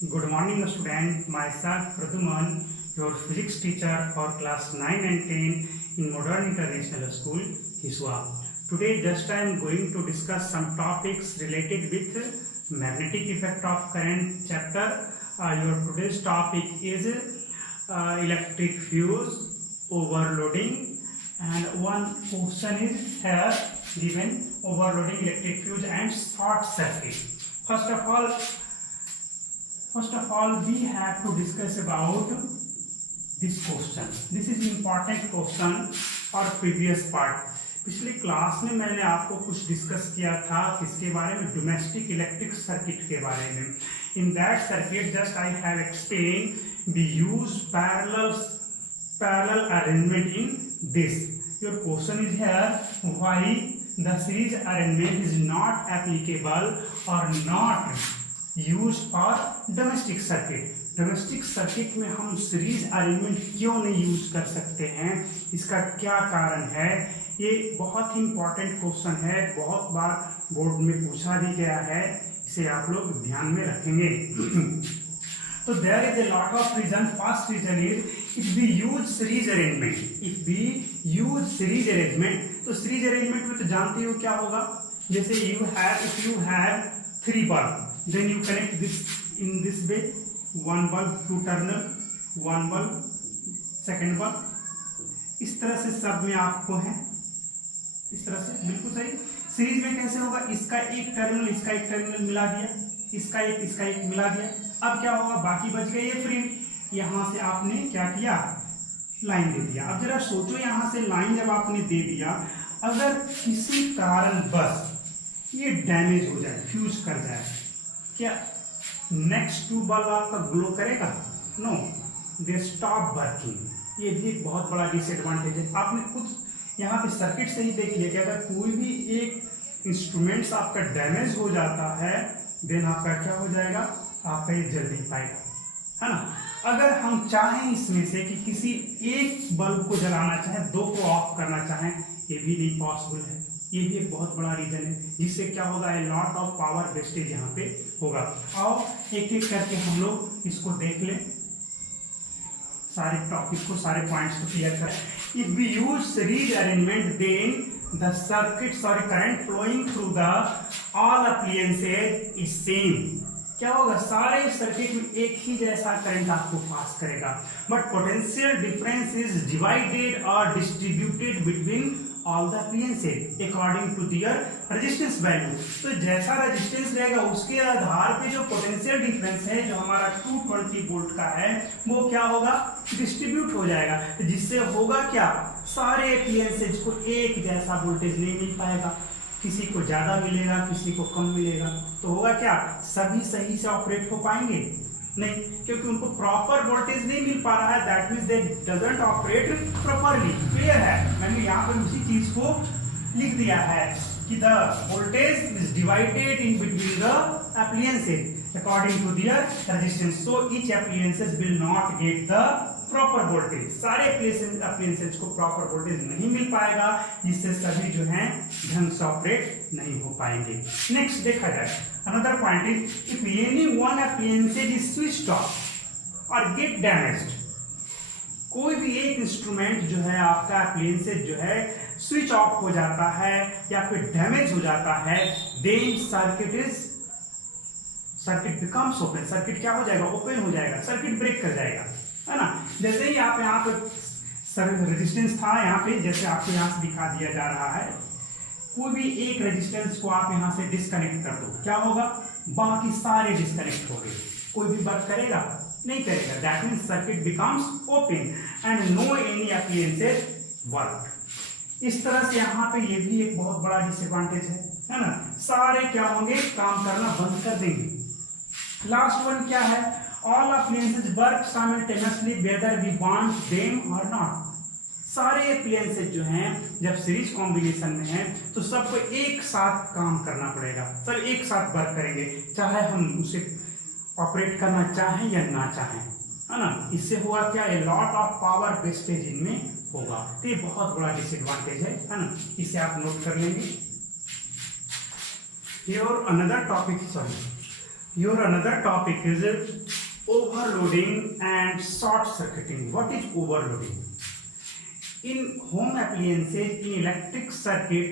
Good morning, student. Myself, Pradhuman, your physics teacher for class 9 and 10 in Modern International School, Hiswa. Today, just I am going to discuss some topics related with magnetic effect of current chapter. Your today's topic is electric fuse, overloading, and one question is here given: overloading, electric fuse, and short circuit. First of all, we have to discuss about this question. This is important question और previous part. पिछली class में मैंने आपको कुछ discuss किया था किसके बारे में, डोमेस्टिक इलेक्ट्रिक सर्किट के बारे में. In that circuit just I have explain we use parallel arrangement in this. Your question is here why the series arrangement is not applicable और not use for domestic circuit. Domestic circuit में हम series arrangement क्यों नहीं use कर सकते हैं, इसका क्या कारण है? ये बहुत ही इंपॉर्टेंट क्वेश्चन है, बहुत बार बोर्ड में पूछा भी गया है, इसे आप लोग ध्यान में रखेंगे. तो there is a lot of reason. First reason is if we use series arrangement. If we use series arrangement, तो सीरीज अरेंजमेंट में तो जानते हो क्या होगा. जैसे if you have 3 bulb, then you connect this in this way, one bulb, 2 terminal, one bulb, second bulb. इस तरह से सब में आपको है, इस तरह से बिल्कुल सही. सीरीज में कैसे होगा, इसका एक टर्मिनल मिला दिया, इसका एक मिला दिया. अब क्या होगा, बाकी बच गए ये फ्री. यहां से आपने क्या किया, लाइन दे दिया. अब जरा सोचो, यहां से लाइन जब आपने दे दिया, अगर किसी कारण बस ये डैमेज हो जाए, फ्यूज कर जाए, क्या नेक्स्ट 2 बल्ब आपका ग्लो करेगा? No, they stop working. ये भी एक बहुत बड़ा डिसएडवांटेज है. आपने खुद यहाँ पे सर्किट से ही देख लिया कि अगर कोई भी एक इंस्ट्रूमेंट्स आपका डैमेज हो जाता है, देन आपका क्या हो जाएगा, आपका ये जल नहीं पाएगा, है ना. अगर हम चाहें इसमें से कि किसी एक बल्ब को जलाना चाहें, 2 को ऑफ करना चाहें, ये भी नहीं पॉसिबल है. ये भी एक बहुत बड़ा रीजन है, जिससे क्या होगा, ए लॉट ऑफ पावर वेस्टेज यहाँ पे होगा. आओ एक एक करके हम लोग इसको देख लें, सारे टॉपिक को, सारे पॉइंट्स को क्लियर करें. If we use series arrangement, then the circuit current flowing through the all appliances is same. क्या होगा, सारे सर्किट में एक ही जैसा करंट आपको पास करेगा, but potential difference is divided और distributed between all the appliances according to their resistance value. तो जैसा रेजिस्टेंस रहेगा उसके आधार पे जो पोटेंशियल डिफरेंस है, जो हमारा 220 वोल्ट का है, वो क्या होगा, डिस्ट्रीब्यूट हो जाएगा. तो जिससे होगा क्या, सारे अप्लायंसेज को एक जैसा वोल्टेज नहीं मिल पाएगा, किसी को ज्यादा मिलेगा, किसी को कम मिलेगा. तो होगा क्या, सभी सही से ऑपरेट हो पाएंगे नहीं, क्योंकि उनको प्रॉपर वोल्टेज नहीं मिल पा रहा है. That means they doesn't operate properly. Clear है, मैंने यहाँ पर उसी चीज को लिख दिया है कि the voltage is divided in between the appliances according to their resistance. So each appliances will not get the proper voltage. सारे अप्लायंसेज को प्रॉपर वोल्टेज नहीं मिल पाएगा, जिससे सभी जो हैं ढंग से ऑपरेट नहीं हो पाएंगे. नेक्स्ट देखा जाए, another point is if any one appliances is switched off और गेट डैमेज्ड. कोई भी एक इंस्ट्रूमेंट जो है आपका अप्लायंसेज जो है स्विच ऑफ हो जाता है या फिर डैमेज हो जाता है, then circuit becomes open. Circuit क्या हो जाएगा, ओपन हो जाएगा, सर्किट ब्रेक कर जाएगा, है ना. जैसे ही आप यहाँ पे रेजिस्टेंस था, यहाँ पे जैसे आपको यहाँ से दिखा दिया जा रहा है, कोई भी एक रेजिस्टेंस को आप यहाँ से डिस्कनेक्ट कर दो, क्या होगा, बाकी सारे डिस्कनेक्ट हो गए. कोई भी वर्क करेगा नहीं करेगा. That means circuit becomes open and no any appliances work. इस तरह से यहाँ पे ये भी एक बहुत बड़ा डिसएडवांटेज है ना. सारे क्या होंगे, काम करना बंद कर देंगे. लास्ट वन क्या है, all appliances work simultaneously whether we want them or not. सारे appliances जो हैं जब सीरीज कॉम्बिनेशन में हैं तो सबको एक साथ काम करना पड़ेगा, सब एक साथ वर्क करेंगे, चाहे हम उसे ऑपरेट करना चाहें या ना चाहें, है ना. इससे हुआ क्या, ए लॉट ऑफ पावर वेस्टेज इनमें होगा. तो ये बहुत बड़ा डिसएडवांटेज है ना. इसे आप नोट कर लेंगे. Here another topic, sorry. Your another topic is overloading and short circuiting. What is overloading? In home appliances, in electric circuit,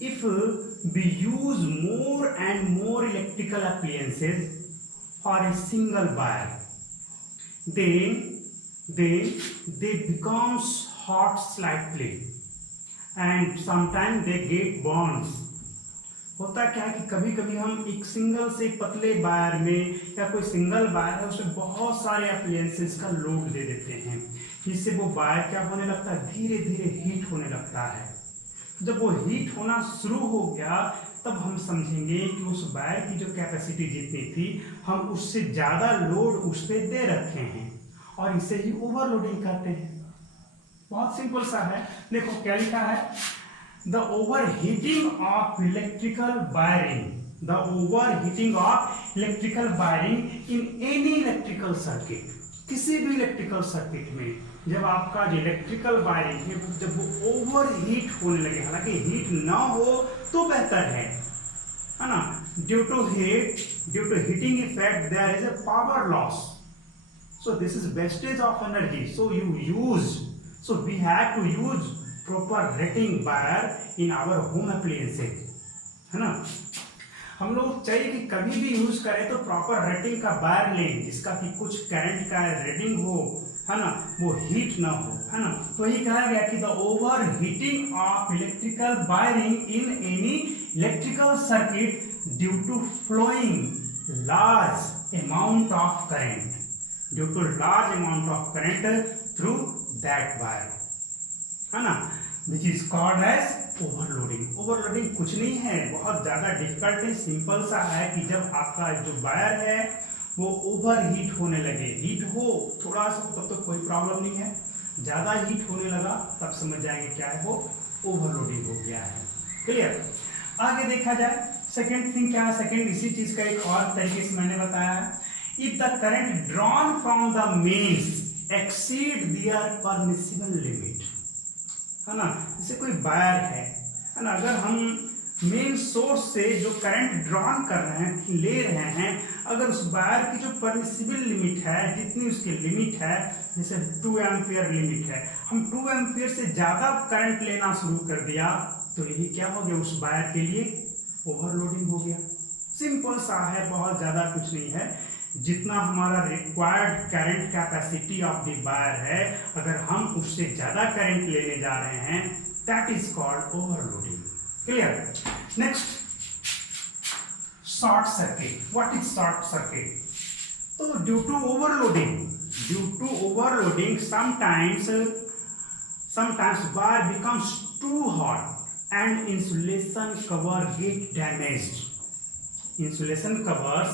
if we use more and more electrical appliances for a single wire, then they become hot slightly and sometimes they get burns. होता क्या है कि कभी कभी हम एक single से पतले वायर में या कोई सिंगल वायर है उसमें बहुत सारे अप्लायंसेस का लोड दे देते हैं, जिससे वो वायर क्या होने लगता है, धीरे धीरे हीट होने लगता है। जब वो हीट होना शुरू हो गया तब हम समझेंगे कि उस वायर की जो कैपेसिटी जितनी थी हम उससे ज़्यादा लोड उस पर दे रखे हैं और इसे ही ओवरलोडिंग कहते हैं। बहुत सिंपल सा है, देखो क्या लिखा है, the overheating of electrical wiring, the overheating of electrical wiring in any electrical circuit, किसी भी इलेक्ट्रिकल सर्किट में जब आपका जो इलेक्ट्रिकल वायरिंग है जब वो ओवर हीट होने लगे, हालांकि हीट ना हो तो बेहतर है ना, due to heating effect there is a power loss, so this is wastage of energy, so we have to use proper rating wire in our home appliances, है ना। हम लोग चाहिए कि कभी भी यूज करें तो प्रॉपर रेटिंग का वायर लें जिसका कि कुछ करंट का रेटिंग हो, है ना, वो हीट ना हो, है ना। तो यही कहा गया कि the over heating of electrical wiring in any electrical circuit due to flowing large amount of current, due to large amount of current through that wire, है ना, which is called as overloading. Overloading कुछ नहीं है, बहुत ज्यादा difficult है, simple सा है कि जब आपका जो वायर है वो ओवर हीट होने लगे, हीट हो थोड़ा सा तब तो कोई प्रॉब्लम नहीं है, ज्यादा हीट होने लगा तब समझ जाएंगे क्या है, वो ओवरलोडिंग हो गया है। क्लियर। आगे देखा जाए सेकेंड थिंग क्या है, सेकेंड इसी चीज का एक और तरीके से मैंने बताया है, if the current drawn from the mains exceed their permissible limit, है ना, जैसे कोई वायर है ना, अगर हम मेन सोर्स से जो करंट ड्रॉन कर रहे हैं, ले रहे हैं, अगर उस वायर की जो परमिसिबल लिमिट है, जितनी उसकी लिमिट है, जैसे 2 एम्पियर लिमिट है, हम 2 एम्पियर से ज्यादा करंट लेना शुरू कर दिया तो यही क्या हो गया, उस वायर के लिए ओवरलोडिंग हो गया। सिंपल सा है, बहुत ज्यादा कुछ नहीं है, जितना हमारा required current capacity of the wire है अगर हम उससे ज्यादा करंट लेने जा रहे हैं that is called overloading. Clear. Next, short circuit. What is short circuit? तो due to overloading sometimes wire becomes too hot and insulation cover get damaged. Insulation covers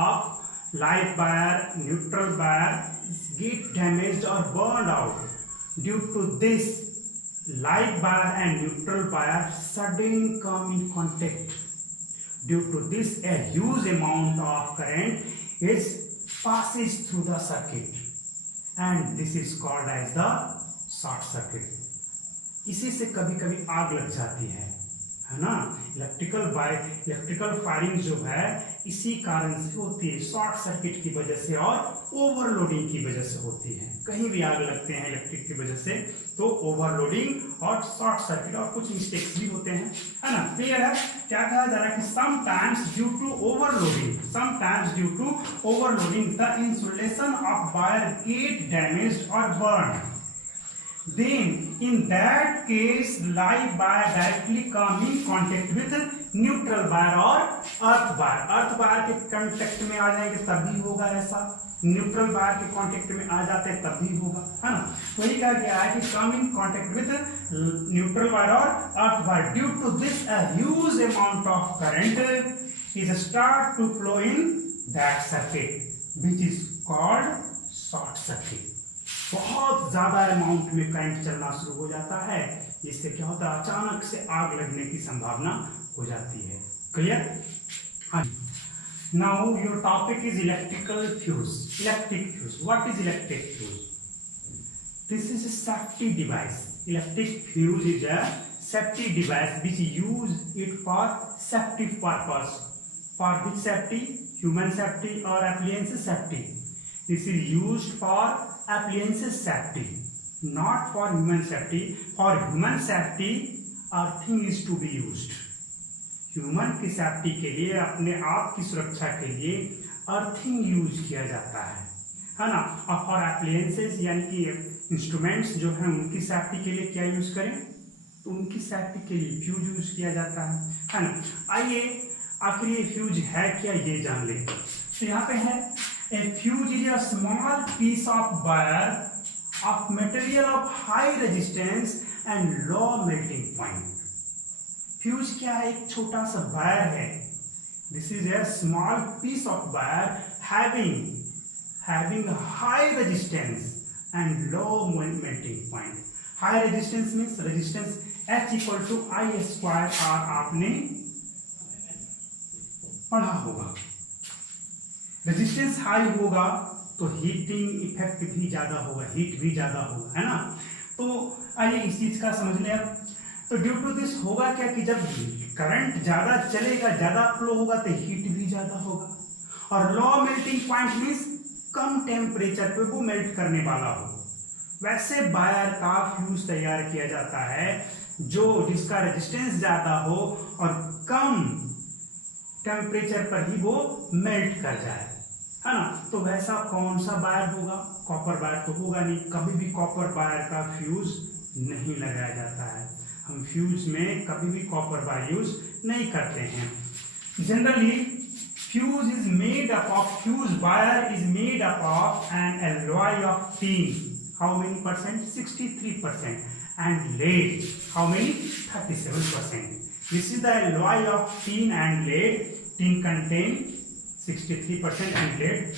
of live wire, neutral wire get damaged or burned out. Due to this, live wire and neutral wire suddenly come in contact. Due to this, a huge amount of current passes through the circuit, and this is called as the short circuit. इसी से कभी कभी आग लग जाती है ना। Electrical firing जो है इसी कारण से होती है, शॉर्ट सर्किट की वजह से और ओवरलोडिंग की वजह से होती है। कहीं भी आग लगते हैं इलेक्ट्रिक की वजह से तो ओवरलोडिंग और शॉर्ट सर्किट और कुछ मिस्टेक्स भी होते हैं, है ना। क्लियर है। क्या कहा जा रहा है कि sometimes due to overloading the insulation of wire get damaged और burn, then in that case live wire directly come in contact with neutral wire or earth wire के कांटेक्ट में आ जाएंगे तब भी होगा ऐसा, न्यूट्रल वायर के कांटेक्ट में आ जाते हैं तब भी होगा, है ना। वही कहा गया है कि come in contact with neutral wire और earth wire, due to this a huge amount of current is start to flow in that circuit which is called short circuit। बहुत ज्यादा अमाउंट में करंट चलना शुरू हो जाता है, जिससे क्या होता है, अचानक से आग लगने की संभावना हो जाती है। Clear. Now your topic is electrical fuse. Electric fuse, what is electric fuse? This is a safety device. Electric fuse is a safety device which use it for safety purpose. For which safety? human safety or appliances safety. This is used for appliances safety, not for human safety. For human safety, earthing is to be used. Human की safety के लिए, अपने आप की सुरक्षा के लिए earthing use किया जाता है ना। और फॉर एप्लायंसेस यानी कि इंस्ट्रूमेंट्स जो हैं उनकी सेफ्टी के लिए क्या यूज करें, तो उनकी सेफ्टी के लिए फ्यूज यूज किया जाता है ना। आइए आखिर ये फ्यूज है क्या ये जान लें। तो यहाँ पे है a fuse is a small piece of wire of material of high resistance and low melting point. Fuse क्या है, एक छोटा सा वायर है। This is a small piece of wire having high resistance and low melting point. High resistance means resistance H equal to I square R आपने पढ़ा होगा। Resistance high होगा तो हीटिंग इफेक्ट भी ज्यादा होगा, हीट भी ज्यादा होगा, है ना। तो आइए इस चीज का समझ लें अब। तो ड्यू टू दिस होगा क्या कि जब करंट ज्यादा चलेगा, ज्यादा फ्लो होगा तो हीट भी ज्यादा होगा। और लो मेल्टिंग पॉइंट मीन्स कम टेम्परेचर पे वो मेल्ट करने वाला हो। वैसे वायर का फ्यूज तैयार किया जाता है जिसका रेजिस्टेंस ज्यादा हो और कम टेम्परेचर पर ही वो मेल्ट कर जाए, है ना। तो वैसा कौन सा वायर होगा, कॉपर वायर तो होगा नहीं। कभी भी कॉपर वायर का फ्यूज नहीं लगाया जाता है। हम फ्यूज में कभी भी कॉपर वायर यूज नहीं करते हैं। Generally fuse is made up of fuse wire is made up of N alloy of tin. How many percent? 63%. and lead, how many? 37%. This is the alloy of tin and lead. Tin contain 63% and lead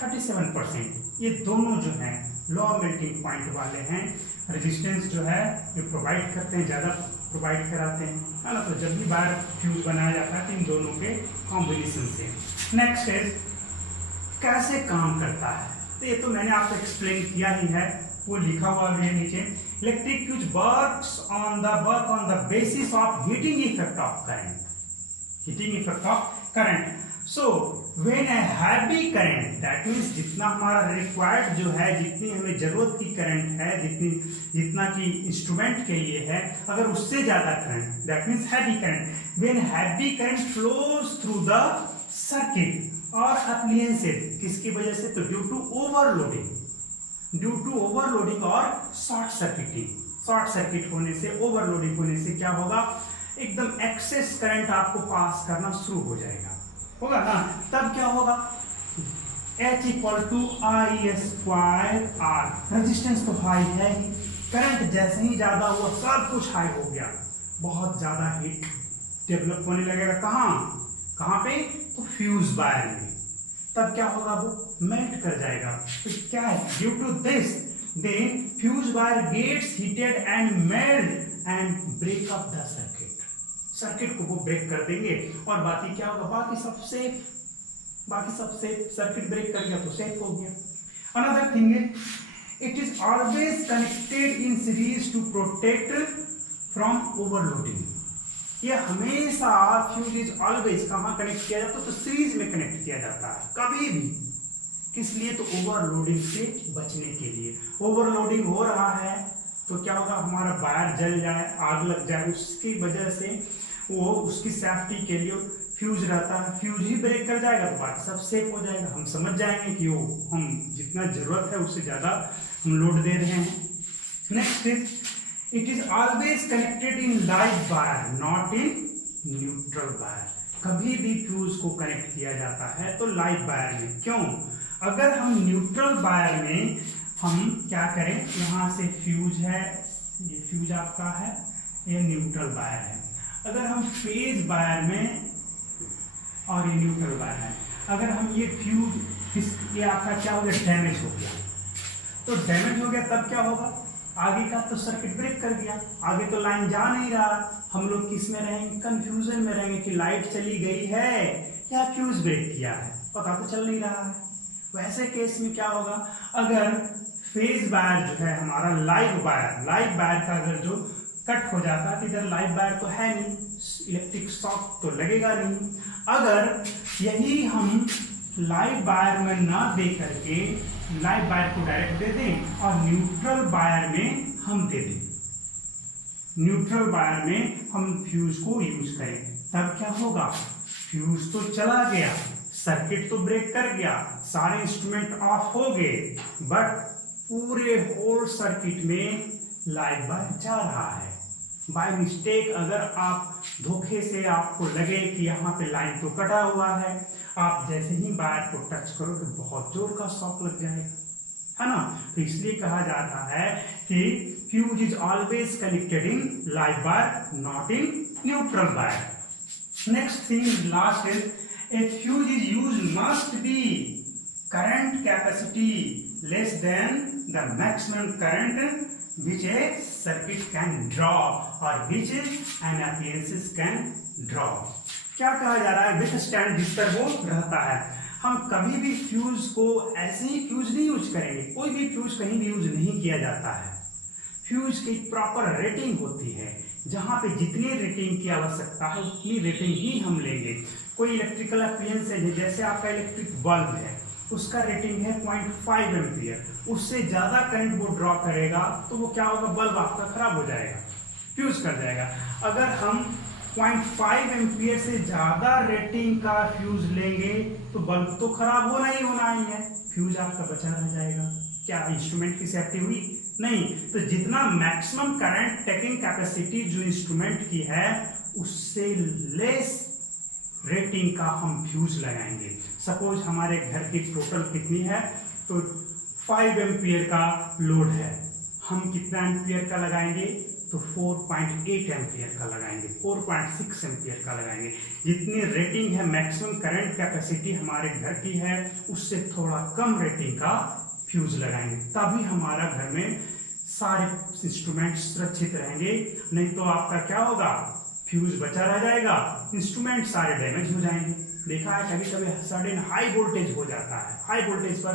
37%. ये दोनों जो हैं लो melting point वाले हैं। Resistance जो है ये provide करते हैं, ज़्यादा प्रोवाइड कराते हैं, है ना। तो जब भी वायर फ्यूज बनाया जाता है तो इन दोनों के कॉम्बिनेशन से। नेक्स्ट इज कैसे काम करता है। तो ये तो मैंने आपको एक्सप्लेन किया ही है, वो लिखा हुआ भी है नीचे। Electric fuse work on the basis of heating effect of current. Heating effect of current. So when a heavy current, that means जितना हमारा रिक्वायर्ड जो है, जितनी हमें जरूरत की करंट है, जितना की इंस्ट्रूमेंट के लिए है, अगर उससे ज्यादा current, that means heavy current. When heavy current flows through the circuit और एप्लायंसेस, किसकी वजह से? तो ड्यू टू ओवरलोडिंग और शॉर्ट सर्किटिंग। शॉर्ट सर्किट होने से, ओवरलोडिंग होने से क्या होगा, एकदम एक्सेस करंट आपको पास करना शुरू हो होगा ना। तब क्या होगा, H equal to I square R. Resistance तो हाई है ही, करंट जैसे ही ज्यादा हुआ सब कुछ हाई हो गया, बहुत ज्यादा हीट डेवलप होने लगेगा। कहाँ पे? तो फ्यूज वायर में। तब क्या होगा, वो मेल्ट कर जाएगा। तो क्या है, due to this then fuse wire gets heated and melt and break up the circuit को वो ब्रेक कर देंगे। और बाकी क्या होगा, बाकी सब सेफ। सर्किट ब्रेक कर गया तो सेफ हो गया। अनदर थिंग है, it is always connected in series to protect from overloading. ये हमेशा फ्यूज इज ऑलवेज कहाँ कनेक्ट किया जाता है, तो सीरीज में कनेक्ट किया जाता है कभी भी। किस लिए? तो ओवरलोडिंग से बचने के लिए। ओवरलोडिंग हो रहा है तो क्या होगा, हमारा वायर जल जाए, आग लग जाए, उसकी वजह से वो उसकी सेफ्टी के लिए फ्यूज रहता है। फ्यूज ही ब्रेक कर जाएगा तो बाकी सब सेफ हो जाएगा। हम समझ जाएंगे कि वो हम जितना जरूरत है उससे ज्यादा हम लोड दे रहे हैं। Next is it is always connected in live wire, not in neutral wire. कभी भी फ्यूज को कनेक्ट किया जाता है तो लाइव वायर में। क्यों? अगर हम न्यूट्रल वायर में हम क्या करें, यहाँ से फ्यूज है, ये फ्यूज आपका है, ये न्यूट्रल वायर है। अगर हम फेज वायर में, और ये न्यूट्रल वायर है, अगर हम ये फ्यूज, ये आपका क्या हो गया, डैमेज हो गया। तो डैमेज हो गया तब क्या होगा, आगे का तो सर्किट ब्रेक कर गया, आगे तो लाइन जा नहीं रहा। हम लोग किस में रहेंगे, कंफ्यूजन में रहेंगे कि लाइट चली गई है या फ्यूज ब्रेक किया है, पता तो चल नहीं रहा है। वैसे केस में क्या होगा, अगर फेज वायर जो है हमारा लाइव वायर का अगर जो कट हो जाता है तो इधर लाइव वायर तो है नहीं, इलेक्ट्रिक शॉक तो लगेगा नहीं। अगर यही हम लाइव वायर में ना दे करके लाइव वायर को डायरेक्ट दे दें और न्यूट्रल वायर में हम दे दें, न्यूट्रल वायर में हम फ्यूज को यूज करें, तब क्या होगा, फ्यूज तो चला गया, सर्किट तो ब्रेक कर गया, सारे इंस्ट्रूमेंट ऑफ हो गए, बट पूरे होल सर्किट में लाइव वायर जा रहा है। बाय मिस्टेक अगर आप धोखे से आपको लगे कि यहाँ पे लाइन तो कटा हुआ है, आप जैसे ही वायर को टच करोगे बहुत जोर का शॉक लग जाएगा, है ना। तो इसलिए कहा जाता है कि fuse is always connected in live wire, not in neutral wire. Next thing last is a fuse is used must be current capacity less than the maximum current which a circuit can draw or which an appliances can draw। क्या कहा जा रहा है, with stand जिस पर वो रहता है। हम कभी भी फ्यूज को ऐसे ही फ्यूज नहीं यूज करेंगे, कोई भी फ्यूज कहीं भी यूज नहीं किया जाता है। फ्यूज की प्रॉपर रेटिंग होती है, जहां पे जितनी रेटिंग की आवश्यकता है उतनी रेटिंग ही हम लेंगे। कोई इलेक्ट्रिकल अप्लायंस है, जैसे आपका इलेक्ट्रिक बल्ब है, उसका रेटिंग है 0.5 एम्पियर, उससे ज्यादा करंट वो ड्रॉ करेगा तो वो क्या होगा, बल्ब आपका खराब हो जाएगा, फ्यूज कर जाएगा। अगर हम 0.5 एम्पियर से ज्यादा रेटिंग का फ्यूज लेंगे तो बल्ब तो खराब होना ही है, फ्यूज आपका बचा रह जाएगा। क्या इंस्ट्रूमेंट की सेफ्टी हुई? नहीं। तो जितना मैक्सिमम करंट टेकिंग कैपेसिटी जो इंस्ट्रूमेंट की है उससे लेस रेटिंग का हम फ्यूज लगाएंगे। सपोज हमारे घर की टोटल कितनी है, तो 5 एम्पियर का लोड है, हम कितना एम्पियर का लगाएंगे, तो 4.8 एम्पियर का लगाएंगे, 4.6 एम्पियर का लगाएंगे। जितनी रेटिंग है मैक्सिमम करंट कैपेसिटी हमारे घर की है उससे थोड़ा कम रेटिंग का फ्यूज लगाएंगे, तभी हमारा घर में सारे इंस्ट्रूमेंट सुरक्षित रहेंगे। नहीं तो आपका क्या होगा, फ्यूज बचा रह जाएगा, इंस्ट्रूमेंट सारे डैमेज हो जाएंगे। देखा है कभी कभी सडन हाई वोल्टेज हो जाता है, हाई वोल्टेज पर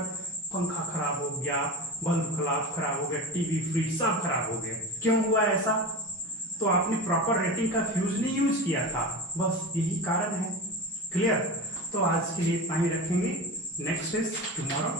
पंखा खराब हो गया, बल्ब खराब हो गया, टीवी फ्रिज सब खराब हो गए। क्यों हुआ ऐसा? तो आपने प्रॉपर रेटिंग का फ्यूज नहीं यूज किया था, बस यही कारण है। क्लियर? तो आज के लिए इतना ही रखेंगे, नेक्स्ट इज टुमारो।